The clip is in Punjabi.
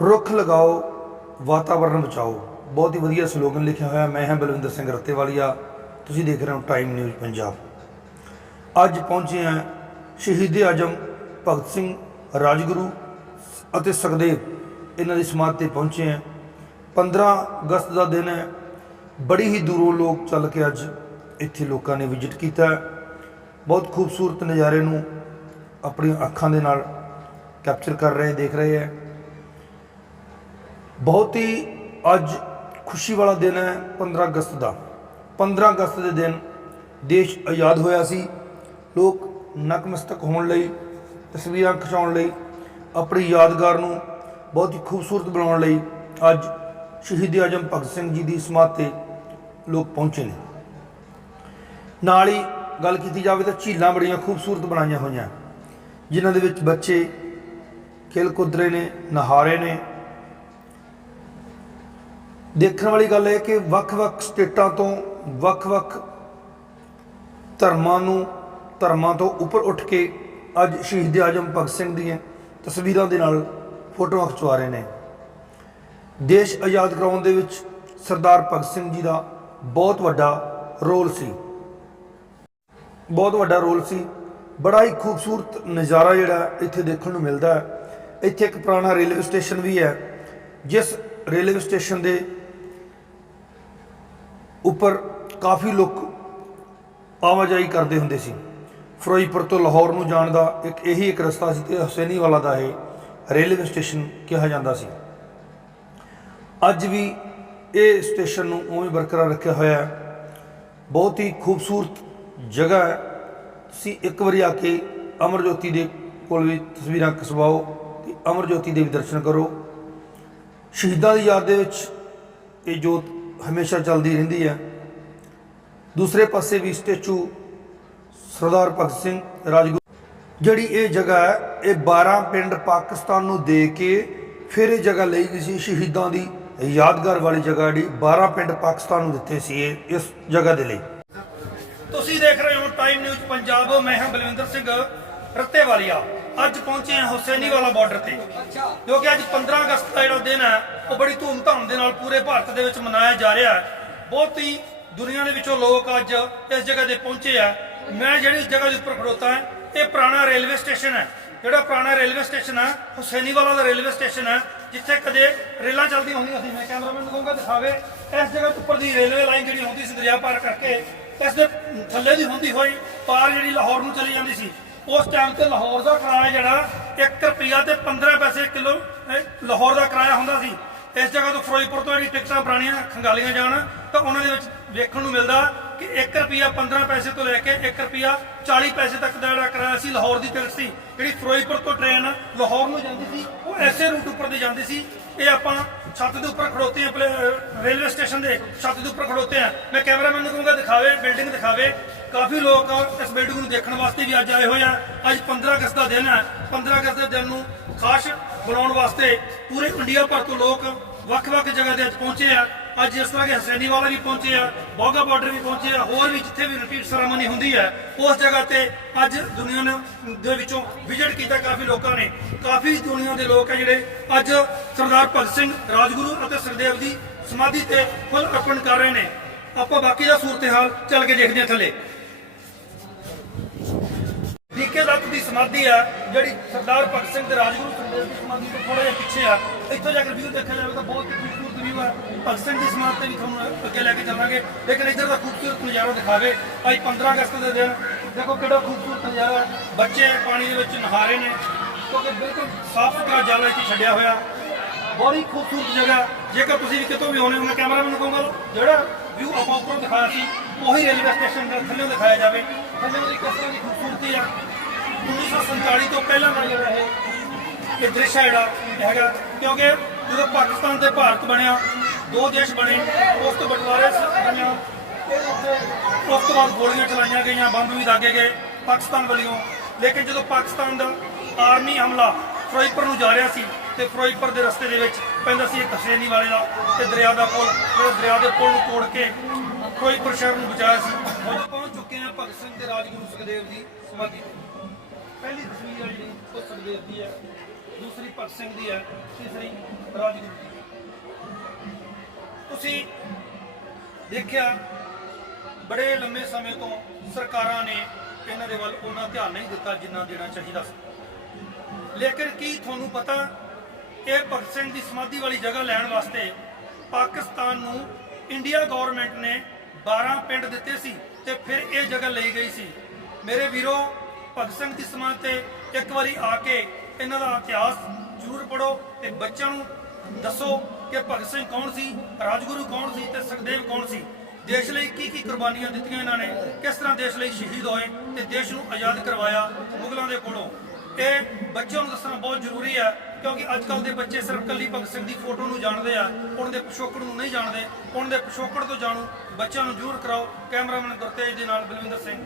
ਰੁੱਖ ਲਗਾਓ ਵਾਤਾਵਰਣ ਬਚਾਓ। ਬਹੁਤ ਹੀ ਵਧੀਆ ਸਲੋਗਨ ਲਿਖਿਆ ਹੋਇਆ। ਮੈਂ ਹਾਂ ਬਲਵਿੰਦਰ ਸਿੰਘ ਰੱਤੇਵਾਲੀਆ। ਤੁਸੀਂ ਦੇਖ ਰਹੇ ਹੋ ਟਾਈਮ ਨਿਊਜ਼ ਪੰਜਾਬ ਅੱਜ ਪਹੁੰਚੇ ਹਾਂ ਸ਼ਹੀਦ ਆਜਮ ਭਗਤ ਸਿੰਘ, ਰਾਜਗੁਰੂ ਅਤੇ ਸੁਖਦੇਵ। ਇਹਨਾਂ ਦੀ ਸਮਾਧ ਤੇ ਪਹੁੰਚੇ ਹਾਂ। 15 ਅਗਸਤ ਦਾ ਦਿਨ ਹੈ। ਬੜੀ ਹੀ ਦੂਰੋਂ ਲੋਕ ਚੱਲ ਕੇ ਅੱਜ ਇੱਥੇ ਲੋਕਾਂ ਨੇ ਵਿਜ਼ਿਟ ਕੀਤਾ ਬਹੁਤ ਖੂਬਸੂਰਤ ਨਜ਼ਾਰੇ ਨੂੰ ਆਪਣੀਆਂ ਅੱਖਾਂ ਦੇ ਨਾਲ ਕੈਪਚਰ ਕਰ ਰਹੇ, ਦੇਖ ਰਹੇ ਹੈ। ਬਹੁਤ ਹੀ ਅੱਜ ਖੁਸ਼ੀ ਵਾਲਾ ਦਿਨ ਹੈ 15 ਅਗਸਤ ਦਾ। 15 ਅਗਸਤ ਦੇ ਦਿਨ ਦੇਸ਼ ਆਜ਼ਾਦ ਹੋਇਆ ਸੀ। ਲੋਕ ਨਕਮਸਤਕ ਹੋਣ ਲਈ, ਤਸਵੀਰਾਂ ਖਿਚਾਉਣ ਲਈ, ਆਪਣੀ ਯਾਦਗਾਰ ਨੂੰ ਬਹੁਤ ਹੀ ਖੂਬਸੂਰਤ ਬਣਾਉਣ ਲਈ ਅੱਜ ਸ਼ਹੀਦ ਆਜਮ ਭਗਤ ਸਿੰਘ ਜੀ ਦੀ ਸਮਾਧ ਤੇ ਲੋਕ ਪਹੁੰਚੇ ਨੇ। ਨਾਲ ਹੀ ਗੱਲ ਕੀਤੀ ਜਾਵੇ ਤਾਂ ਝੀਲਾਂ ਬੜੀਆਂ ਖੂਬਸੂਰਤ ਬਣਾਈਆਂ ਹੋਈਆਂ। ਜਿਨ੍ਹਾਂ ਦੇ ਵਿੱਚ ਬੱਚੇ ਖੇਲ ਕੁੱਦ ਨੇ ਨਹਾਰੇ ਨੇ ਦੇਖਣ ਵਾਲੀ ਗੱਲ ਹੈ ਕਿ ਵੱਖ-ਵੱਖ ਸਟੇਟਾਂ ਤੋਂ, ਵੱਖ-ਵੱਖ ਧਰਮਾਂ ਨੂੰ, ਧਰਮਾਂ ਤੋਂ ਉੱਪਰ ਉੱਠ ਕੇ ਅੱਜ ਸ਼ਹੀਦ ਆਜਮ ਭਗਤ ਸਿੰਘ ਦੀਆਂ ਤਸਵੀਰਾਂ ਦੇ ਨਾਲ ਫੋਟੋਆਂ ਖਿਚਵਾ ਰਹੇ ਨੇ। ਦੇਸ਼ ਆਜ਼ਾਦ ਕਰਾਉਣ ਦੇ ਵਿੱਚ ਸਰਦਾਰ ਭਗਤ ਸਿੰਘ ਜੀ ਦਾ ਬਹੁਤ ਵੱਡਾ ਰੋਲ ਸੀ। ਬਹੁਤ ਵੱਡਾ ਰੋਲ ਸੀ। ਬੜਾ ਹੀ ਖੂਬਸੂਰਤ ਨਜ਼ਾਰਾ ਜਿਹੜਾ ਇੱਥੇ ਦੇਖਣ ਨੂੰ ਮਿਲਦਾ ਹੈ। ਇੱਥੇ ਇੱਕ ਪੁਰਾਣਾ ਰੇਲਵੇ ਸਟੇਸ਼ਨ ਵੀ ਹੈ, ਜਿਸ ਰੇਲਵੇ ਸਟੇਸ਼ਨ ਦੇ ਉੱਪਰ ਕਾਫੀ ਲੋਕ ਆਵਾਜਾਈ ਕਰਦੇ ਹੁੰਦੇ ਸੀ। ਫਿਰੋਜ਼ਪੁਰ ਤੋਂ ਲਾਹੌਰ ਨੂੰ ਜਾਣ ਦਾ ਇੱਕ ਇਹੀ ਇੱਕ ਰਸਤਾ ਸੀ ਤੇ ਹੁਸੈਨੀ ਵਾਲਾ ਦਾ ਇਹ ਰੇਲਵੇ ਸਟੇਸ਼ਨ ਕਿਹਾ ਜਾਂਦਾ ਸੀ। ਅੱਜ ਵੀ ਇਹ ਸਟੇਸ਼ਨ ਨੂੰ ਉਵੇਂ ਬਰਕਰਾਰ ਰੱਖਿਆ ਹੋਇਆ ਹੈ। ਬਹੁਤ ਹੀ ਖੂਬਸੂਰਤ ਜਗ੍ਹਾ ਹੈ। ਤੁਸੀਂ ਇੱਕ ਵਾਰੀ ਆ ਕੇ ਅਮਰਜੋਤੀ ਦੇ ਕੋਲ ਵੀ ਤਸਵੀਰਾਂ ਖਿਚਵਾਓ ਤੇ ਅਮਰਜੋਤੀ ਦੇ ਵੀ ਦਰਸ਼ਨ ਕਰੋ। ਸ਼ਹੀਦਾਂ ਦੀ ਯਾਦ ਦੇ ਵਿੱਚ ਇਹ ਜੋਤ ਹਮੇਸ਼ਾ ਚੱਲਦੀ ਰਹਿੰਦੀ ਹੈ ਦੂਸਰੇ ਪਾਸੇ ਵੀ ਸਟੈਚੂ ਸਰਦਾਰ ਭਗਤ ਸਿੰਘ ਰਾਜਗੁਰੂ ਜਿਹੜੀ ਇਹ ਜਗ੍ਹਾ ਹੈ, ਇਹ 12 ਪਿੰਡ ਪਾਕਿਸਤਾਨ ਨੂੰ ਦੇ ਕੇ ਫਿਰ ਇਹ ਜਗ੍ਹਾ ਲਈ ਗਈ ਸੀ ਸ਼ਹੀਦਾਂ ਦੀ ਯਾਦਗਾਰ ਵਾਲੀ ਜਗ੍ਹਾ ਜਿਹੜੀ 12 ਪਿੰਡ ਪਾਕਿਸਤਾਨ ਨੂੰ ਦਿੱਤੇ ਸੀ ਇਹ, ਇਸ ਜਗ੍ਹਾ ਦੇ ਲਈ। ਤੁਸੀਂ ਦੇਖ ਰਹੇ ਹੋ ਟਾਈਮ ਨਿਊਜ਼ ਪੰਜਾਬ, ਮੈਂ ਹਾਂ ਬਲਵਿੰਦਰ ਸਿੰਘ ਰੱਤੇਵਾਲੀਆ। ਅੱਜ ਪਹੁੰਚੇ ਹਾਂ ਹੁਸੈਨੀ ਵਾਲਾ ਬਾਰਡਰ ਤੇ, ਜੋ ਕਿ ਅੱਜ 15 ਅਗਸਤ ਦਾ ਜਿਹੜਾ ਦਿਨ ਹੈ ਉਹ ਬੜੀ ਧੂਮਧਾਮ ਦੇ ਨਾਲ ਪੂਰੇ ਭਾਰਤ ਦੇ ਵਿੱਚ ਮਨਾਇਆ ਜਾ ਰਿਹਾ ਹੈ। ਬਹੁਤ ਹੀ ਦੁਨੀਆ ਦੇ ਵਿੱਚੋਂ ਲੋਕ ਅੱਜ ਇਸ ਜਗ੍ਹਾ ਤੇ ਪਹੁੰਚੇ ਆ। ਮੈਂ ਜਿਹੜੀ ਜਗ੍ਹਾ ਦੇ ਉੱਪਰ ਖੜੋਤਾ ਹਾਂ, ਇਹ ਪੁਰਾਣਾ ਰੇਲਵੇ ਸਟੇਸ਼ਨ ਹੈ। ਜਿਹੜਾ ਪੁਰਾਣਾ ਰੇਲਵੇ ਸਟੇਸ਼ਨ ਹੈ ਹੁਸੈਨੀਵਾਲਾ ਦਾ ਰੇਲਵੇ ਸਟੇਸ਼ਨ ਹੈ ਜਿੱਥੇ ਕਦੇ ਰੇਲਾਂ ਚੱਲਦੀਆਂ ਹੁੰਦੀਆਂ ਸੀ। ਮੈਂ ਕੈਮਰਾਮੈਨ ਨੂੰ ਕਹੂੰਗਾ, ਦਿਖਾਵੇ, ਇਸ ਜਗ੍ਹਾ ਉੱਪਰ ਦੀ ਰੇਲਵੇ ਲਾਈਨ ਜਿਹੜੀ ਹੁੰਦੀ ਸੀ ਦਰਿਆ ਪਾਰ ਕਰਕੇ, ਇਸ ਦੇ ਥੱਲੇ ਦੀ ਹੁੰਦੀ ਹੋਈ ਪਾਰ ਜਿਹੜੀ ਲਾਹੌਰ ਨੂੰ ਚਲੀ ਜਾਂਦੀ ਸੀ। ਉਸ ਟਾਈਮ ਤੇ ਲਾਹੌਰ ਦਾ ਕਿਰਾਇਆ ਜਿਹੜਾ 1 ਰੁਪਿਆ ਤੇ 15 ਪੈਸੇ ਕਿਲੋ ਲਾਹੌਰ ਦਾ ਕਿਰਾਇਆ ਹੁੰਦਾ ਸੀ। ਇਸ ਜਗ੍ਹਾ ਤੋਂ ਫਿਰੋਜ਼ਪੁਰ ਤੋਂ ਜਿਹੜੀ ਟਿਕਟਾਂ ਪੁਰਾਣੀਆਂ ਖੰਗਾਲੀਆਂ ਜਾਣ, ਤਾਂ ਉਹਨਾਂ ਦੇ ਵਿੱਚ ਵੇਖਣ ਨੂੰ ਮਿਲਦਾ ਕਿ 1 ਰੁਪਿਆ 15 ਪੈਸੇ ਤੋਂ ਲੈ ਕੇ 1 ਰੁਪਿਆ 40 ਪੈਸੇ ਤੱਕ ਦਾ ਜਿਹੜਾ ਕਿਰਾਇਆ ਸੀ ਲਾਹੌਰ ਦੀ ਟਿਕਟ ਸੀ। ਜਿਹੜੀ ਫਿਰੋਜ਼ਪੁਰ ਤੋਂ ਟ੍ਰੇਨ ਲਾਹੌਰ ਨੂੰ ਜਾਂਦੀ ਸੀ, ਉਹ ਐਸੇ ਰੂਟ ਉੱਪਰ ਦੀ ਜਾਂਦੀ ਸੀ। ਇਹ ਆਪਾਂ ਛੱਤ ਦੇ ਉੱਪਰ ਖੜੋਤੇ ਆ ਰੇਲਵੇ ਸਟੇਸ਼ਨ ਦੇ ਛੱਤ ਦੇ ਉੱਪਰ ਖੜੋਤੇ ਆ ਮੈਂ ਕੈਮਰਾਮੈਨ ਨੂੰ ਕਹੂੰਗਾ ਦਿਖਾਵੇ, ਬਿਲਡਿੰਗ ਦਿਖਾਵੇ। ਕਾਫੀ ਲੋਕ ਇਸ ਬਿਲਡਿੰਗ ਨੂੰ ਦੇਖਣ ਵਾਸਤੇ ਵੀ ਅੱਜ ਆਏ ਹੋਏ ਆ। ਅੱਜ 15 ਅਗਸਤ ਦਾ ਦਿਨ ਹੈ। 15 ਅਗਸਤ ਦੇ ਦਿਨ ਨੂੰ ਖਾਸ ਬਣਾਉਣ ਵਾਸਤੇ ਪੂਰੇ ਇੰਡੀਆ ਭਰ ਤੋਂ ਲੋਕ ਵੱਖ-ਵੱਖ ਜਗ੍ਹਾ ਦੇ ਅੱਜ ਪਹੁੰਚੇ ਆ। ਅੱਜ ਇਸ ਤਰ੍ਹਾਂ ਕਿ ਹਸੈਨੀਵਾਲਾ ਵੀ ਪਹੁੰਚੇ ਆ, ਬੋਗਾ ਬਾਰਡਰ ਵੀ ਪਹੁੰਚੇ ਆ, ਹੋਰ ਵੀ ਜਿੱਥੇ ਵੀ ਰਿਪੀਟ ਸੈਰਾਮਨੀ ਹੁੰਦੀ ਹੈ ਉਸ ਜਗ੍ਹਾ ਤੇ ਅੱਜ ਦੁਨੀਆ ਨੇ ਦੇ ਵਿੱਚੋਂ ਵਿਜ਼ਿਟ ਕੀਤਾ ਕਾਫੀ ਲੋਕਾਂ ਨੇ। ਕਾਫੀ ਦੁਨੀਆ ਦੇ ਲੋਕ ਆ ਜਿਹੜੇ ਅੱਜ ਸਰਦਾਰ ਭਗਤ ਸਿੰਘ ਰਾਜਗੁਰੂ ਅਤੇ ਸੁਖਦੇਵ ਦੀ ਸਮਾਧੀ ਤੇ ਫੁੱਲ ਅਰਪਣ ਕਰ ਰਹੇ ਨੇ। ਆਪਾਂ ਬਾਕੀ ਦਾ ਸੂਰਤ-ਹਾਲ ਚੱਲ ਕੇ ਦੇਖਦੇ ਹਾਂ ਥੱਲੇ। ਦੀਕੇ ਦੱਤ ਦੀ ਸਮਾਧੀ ਆ, ਜਿਹੜੀ ਸਰਦਾਰ ਭਗਤ ਸਿੰਘ ਤੇ ਰਾਜਗੁਰੂ ਸੁਖਦੇਵ ਦੀ ਸਮਾਧੀ ਤੋਂ ਥੋੜਾ ਜਿਹਾ ਪਿੱਛੇ ਆ। ਇੱਥੋਂ ਜਾ ਕੇ ਵਿਊ ਦੇਖਿਆ ਜਾਵੇ ਤਾਂ ਬਹੁਤ ਖੂਬਸੂਰਤ ਵਿਊ ਆ। ਭਗਤ ਸਿੰਘ ਦੀ ਸਮਾਧ ਤੇ ਵੀ ਤੁਹਾਨੂੰ ਅੱਗੇ ਲੈ ਕੇ ਚੱਲਾਂਗੇ। ਲੇਕਿਨ ਇੱਧਰ ਦਾ ਖੂਬਸੂਰਤ ਨਜ਼ਾਰਾ ਦਿਖਾਵੇ। ਅੱਜ 15 ਅਗਸਤ ਦੇ ਦਿਨ, ਦੇਖੋ ਕਿਹੜਾ ਖੂਬਸੂਰਤ ਨਜ਼ਾਰਾ। ਬੱਚੇ ਪਾਣੀ ਦੇ ਵਿੱਚ ਨਹਾ ਰਹੇ ਨੇ, ਕਿਉਂਕਿ ਬਿਲਕੁਲ ਸਾਫ਼ ਸੁਥਰਾ ਜਲ ਇੱਥੇ ਛੱਡਿਆ ਹੋਇਆ। ਬੜੀ ਖੂਬਸੂਰਤ ਜਗ੍ਹਾ। ਜੇਕਰ ਤੁਸੀਂ ਵੀ ਕਿਤੋਂ ਵੀ ਆਉਣੇ ਹੋ, ਮੈਂ ਕੈਮਰਾਮੈਨ ਨੂੰ ਕਹੂੰਗਾ, ਜਿਹੜਾ ਵਿਊ ਆਪਾਂ ਉੱਪਰੋਂ ਦਿਖਾਇਆ ਸੀ, ਉਹੀ ਰੇਲਵੇ ਸਟੇਸ਼ਨ ਦੇ ਥੱਲੇ ਦਿਖਾਇਆ ਜਾਵੇ। ਥੱਲੇ ਦੀ ਕਿਸ ਤਰ੍ਹਾਂ ਦੀ ਖੂਬਸੂਰਤੀ ਆ। 1947 ਤੋਂ ਪਹਿਲਾਂ ਦਾ ਜਿਹੜਾ ਇਹ ਇਹ ਦ੍ਰਿਸ਼ ਹੈ ਜਿਹੜਾ ਹੈਗਾ, ਕਿਉਂਕਿ ਜਦੋਂ ਪਾਕਿਸਤਾਨ ਤੇ ਭਾਰਤ ਬਣਿਆ, ਦੋ ਦੇਸ਼ ਬਣੇ ਉਸ ਤੋਂ ਬਟਵਾਰੇ ਬਣਿਆ ਉਸ ਤੋਂ ਬਾਅਦ ਗੋਲੀਆਂ ਚਲਾਈਆਂ ਗਈਆਂ, ਬੰਬ ਵੀ ਦਾਗੇ ਗਏ ਪਾਕਿਸਤਾਨ ਵੱਲੋਂ। ਲੇਕਿਨ ਜਦੋਂ ਪਾਕਿਸਤਾਨ ਦਾ ਆਰਮੀ ਹਮਲਾ ਫਿਰੋਜ਼ਪੁਰ ਨੂੰ ਜਾ ਰਿਹਾ ਸੀ, ਤੇ ਫਿਰੋਜ਼ਪੁਰ ਦੇ ਰਸਤੇ ਦੇ ਵਿੱਚ ਪੈਂਦਾ ਸੀ ਇੱਕ ਹਸੈਨੀ ਵਾਲੇ ਦਾ, ਤੇ ਦਰਿਆ ਦਾ ਪੁਲ ਜਿਹੜਾ ਦਰਿਆ ਦੇ ਪੁਲ ਨੂੰ ਤੋੜ ਕੇ ਫਿਰੋਜ਼ਪੁਰ ਸ਼ਹਿਰ ਨੂੰ ਬਚਾਇਆ ਸੀ। ਤੇ ਰਾਜਗੁਰੂ ਸੁਖਦੇਵ ਦੀ ਸਮਾਧੀ ਪਹਿਲੀ ਤਸਵੀਰ ਹੈ ਜਿਹੜੀ, ਉਹ ਸੁਖਦੇਵ ਦੀ ਹੈ ਦੂਸਰੀ ਭਗਤ ਸਿੰਘ ਦੀ ਹੈ ਤੀਸਰੀ ਰਾਜਗੁਰੂ ਦੀ। ਤੁਸੀਂ ਦੇਖਿਆ, ਬੜੇ ਲੰਮੇ ਸਮੇਂ ਤੋਂ ਸਰਕਾਰਾਂ ਨੇ ਇਹਨਾਂ ਦੇ ਵੱਲ ਉਹਨਾਂ ਧਿਆਨ ਨਹੀਂ ਦਿੱਤਾ, ਜਿੰਨਾ ਦੇਣਾ ਚਾਹੀਦਾ ਸੀ। ਲੇਕਿਨ ਕੀ ਤੁਹਾਨੂੰ ਪਤਾ ਕਿ ਭਗਤ ਸਿੰਘ ਦੀ ਸਮਾਧੀ ਵਾਲੀ ਜਗ੍ਹਾ ਲੈਣ ਵਾਸਤੇ ਪਾਕਿਸਤਾਨ ਨੂੰ ਇੰਡੀਆ ਗਵਰਨਮੈਂਟ ਨੇ 12 ਪਿੰਡ ਦਿੱਤੇ ਸੀ। ਤੇ ਫਿਰ ਇਹ ਜਗ੍ਹਾ ਲਈ ਗਈ ਸੀ। ਮੇਰੇ ਵੀਰੋ, ਭਗਤ ਸਿੰਘ ਦੀ ਸਮਾਧ ਤੇ ਇੱਕ ਵਾਰੀ ਆ ਕੇ ਇਹਨਾਂ ਦਾ ਇਤਿਹਾਸ ਜ਼ਰੂਰ ਪੜੋ ਤੇ ਬੱਚਿਆਂ ਨੂੰ ਦੱਸੋ ਕਿ ਭਗਤ ਸਿੰਘ ਕੌਣ ਸੀ, ਰਾਜਗੁਰੂ ਕੌਣ ਸੀ ਤੇ ਸੁਖਦੇਵ ਕੌਣ ਸੀ। ਦੇਸ਼ ਲਈ ਕੀ ਕੀ ਕੁਰਬਾਨੀਆਂ ਦਿੱਤੀਆਂ ਇਹਨਾਂ ਨੇ, ਕਿਸ ਤਰ੍ਹਾਂ ਦੇਸ਼ ਲਈ ਸ਼ਹੀਦ ਹੋਏ ਤੇ ਦੇਸ਼ ਨੂੰ ਆਜ਼ਾਦ ਕਰਵਾਇਆ ਮੁਗਲਾਂ ਦੇ ਕੋਲੋਂ। ਇਹ ਬੱਚਿਆਂ ਨੂੰ ਦੱਸਣਾ ਬਹੁਤ ਜ਼ਰੂਰੀ ਹੈ ਕਿਉਂਕਿ ਅੱਜ ਕੱਲ ਦੇ ਬੱਚੇ ਸਿਰਫ ਕੱਲੀ ਭਗਤ ਸਿੰਘ ਦੀ ਫੋਟੋ ਨੂੰ ਜਾਣਦੇ ਆ ਉਹਨਾਂ ਦੇ ਪਿਛੋਕੜ ਨੂੰ ਨਹੀਂ ਜਾਣਦੇ ਉਹਨਾਂ ਦੇ ਪਿਛੋਕੜ ਤੋਂ ਜਾਣੂ, ਬੱਚਿਆਂ ਨੂੰ ਜ਼ਰੂਰ ਕਰਾਓ। ਕੈਮਰਾਮੈਨ ਗੁਰਤੇਜ ਦੇ ਨਾਲ ਬਲਵਿੰਦਰ ਸਿੰਘ।